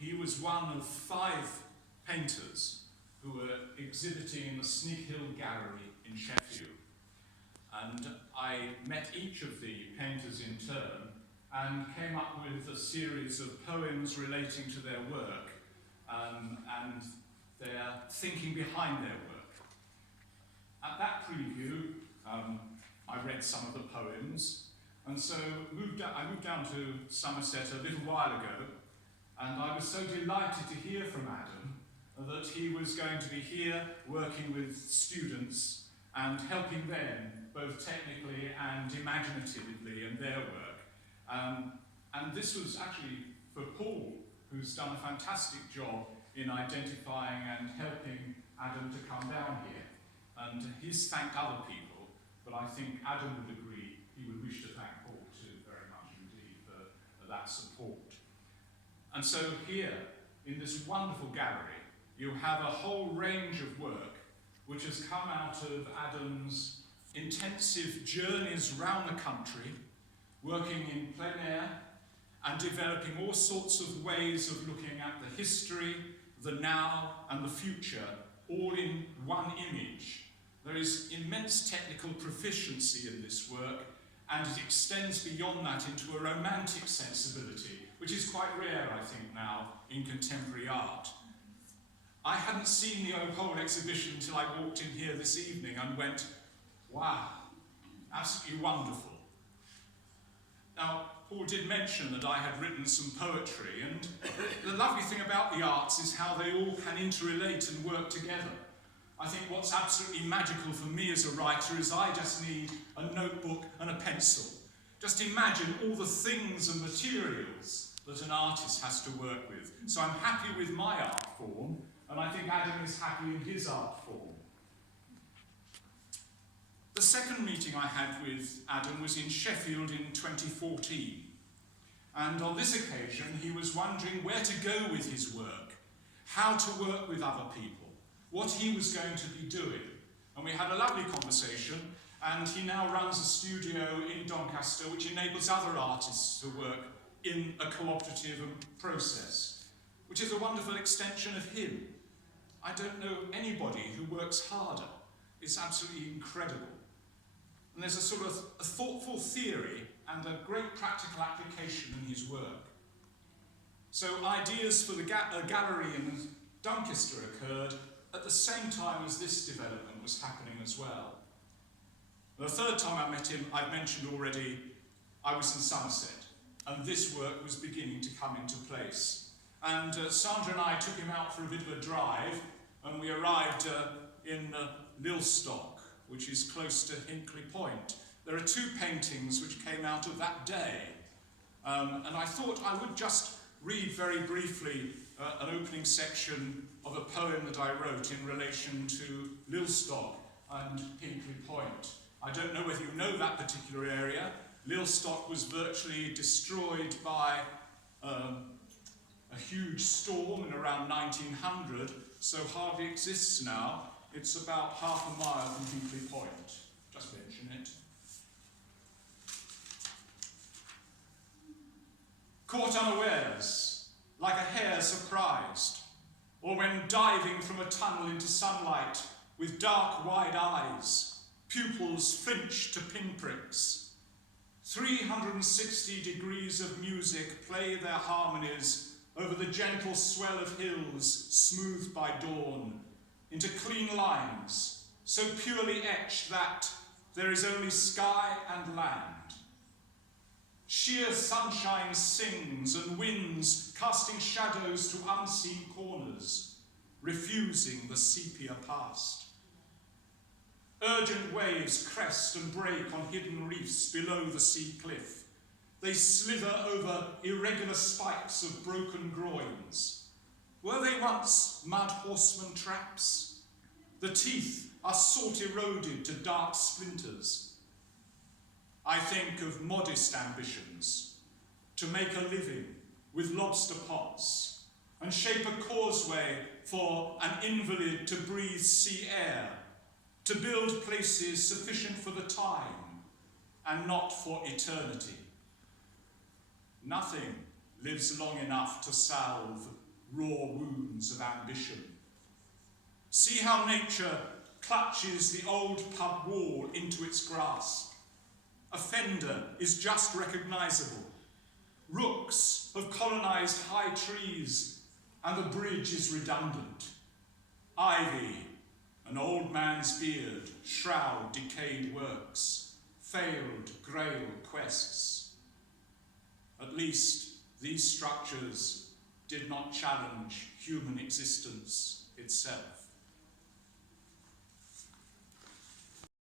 he was one of 5 painters who were exhibiting in the Snig Hill Gallery in Sheffield. And I met each of the painters in turn and came up with a series of poems relating to their work and their thinking behind their work. At that preview, I read some of the poems, and so I moved down to Somerset a little while ago, and I was so delighted to hear from Adam that he was going to be here working with students and helping them both technically and imaginatively in their work. And this was actually for Paul, who's done a fantastic job in identifying and helping Adam to come down here. And he's thanked other people, but I think Adam would agree he would wish to thank Paul too very much indeed for that support. And so here, in this wonderful gallery, you have a whole range of work which has come out of Adam's intensive journeys round the country, working in plein air and developing all sorts of ways of looking at the history, the now and the future, all in one image. There is immense technical proficiency in this work, and it extends beyond that into a romantic sensibility, which is quite rare, I think, now in contemporary art. I hadn't seen the whole exhibition until I walked in here this evening and went, wow, absolutely wonderful. Now, Paul did mention that I had written some poetry, and the lovely thing about the arts is how they all can interrelate and work together. I think what's absolutely magical for me as a writer is I just need a notebook and a pencil. Just imagine all the things and materials that an artist has to work with. So I'm happy with my art form, and I think Adam is happy in his art form. The second meeting I had with Adam was in Sheffield in 2014. And on this occasion, he was wondering where to go with his work, how to work with other people, what he was going to be doing. And we had a lovely conversation, and he now runs a studio in Doncaster which enables other artists to work in a cooperative process, which is a wonderful extension of him. I don't know anybody who works harder. It's absolutely incredible. And there's a sort of a thoughtful theory and a great practical application in his work. So ideas for the gallery in Doncaster occurred at the same time as this development was happening as well. The third time I met him, I've mentioned already, I was in Somerset, and this work was beginning to come into place. And Sandra and I took him out for a bit of a drive, and we arrived in Lilstock, which is close to Hinkley Point. There are 2 paintings which came out of that day, and I thought I would just read very briefly an opening section of a poem that I wrote in relation to Lilstock and Hinkley Point. I don't know whether you know that particular area. Lilstock was virtually destroyed by a huge storm in around 1900, so hardly exists now. It's about half a mile from Hinkley Point. Just mention it. Caught unawares, like a hare surprised, or when diving from a tunnel into sunlight with dark, wide eyes, pupils flinched to pinpricks. 360 degrees of music play their harmonies over the gentle swell of hills smoothed by dawn, into clean lines, so purely etched that there is only sky and land. Sheer sunshine sings and winds, casting shadows to unseen corners, refusing the sepia past. Urgent waves crest and break on hidden reefs below the sea cliff. They slither over irregular spikes of broken groins. Were they once mud horseman traps? The teeth are salt eroded to dark splinters. I think of modest ambitions, to make a living with lobster pots, and shape a causeway for an invalid to breathe sea air, to build places sufficient for the time and not for eternity. Nothing lives long enough to salve raw wounds of ambition. See how nature clutches the old pub wall into its grasp. A fender is just recognisable. Rooks have colonised high trees, and the bridge is redundant. Ivy, an old man's beard, shroud decayed works, failed grail quests. At least these structures did not challenge human existence itself.